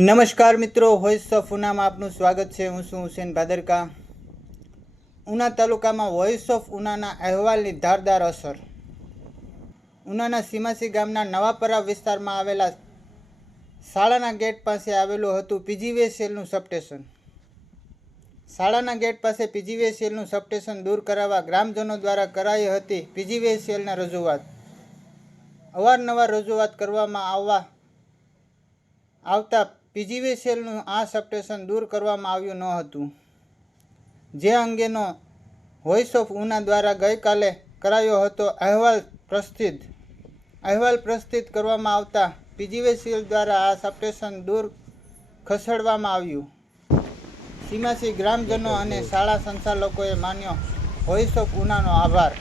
નમસ્કાર મિત્રો voice of ઉનામાં આપનું સ્વાગત છે. હું છું હુસેન ભાદરકા. ઉના તાલુકામાં વોઇસ ઓફ ઉનાના અહેવાલની ધારદાર અસર. ઉનાના સીમાસી ગામના નવાપરા વિસ્તારમાં આવેલા શાળાના ગેટ પાસે આવેલું હતું પીજીવીએસએલનું સબસ્ટેશન. શાળાના ગેટ પાસે પીજીવીએસએલનું સબસ્ટેશન દૂર કરાવવા ગ્રામજનો દ્વારા કરાઈ હતી પીજીવીએસએલના રજૂઆત. અવારનવાર રજૂઆત કરવામાં આવવા આવતા પીજીવીસીએલનું આ સબસ્ટેશન દૂર કરવામાં આવ્યું ન હતું. જે અંગેનો વોઇસ ઓફ ઉના દ્વારા ગઈકાલે કરાયો હતો અહેવાલ પ્રસ્તુત અહેવાલ પ્રસ્તુત કરવામાં આવતા પીજીવીસીએલ દ્વારા આ સબસ્ટેશન દૂર ખસેડવામાં આવ્યું. સીમાસી ગ્રામજનો અને શાળા સંચાલકોએ માન્યો વોઇસ ઓફ ઉનાનો આભાર.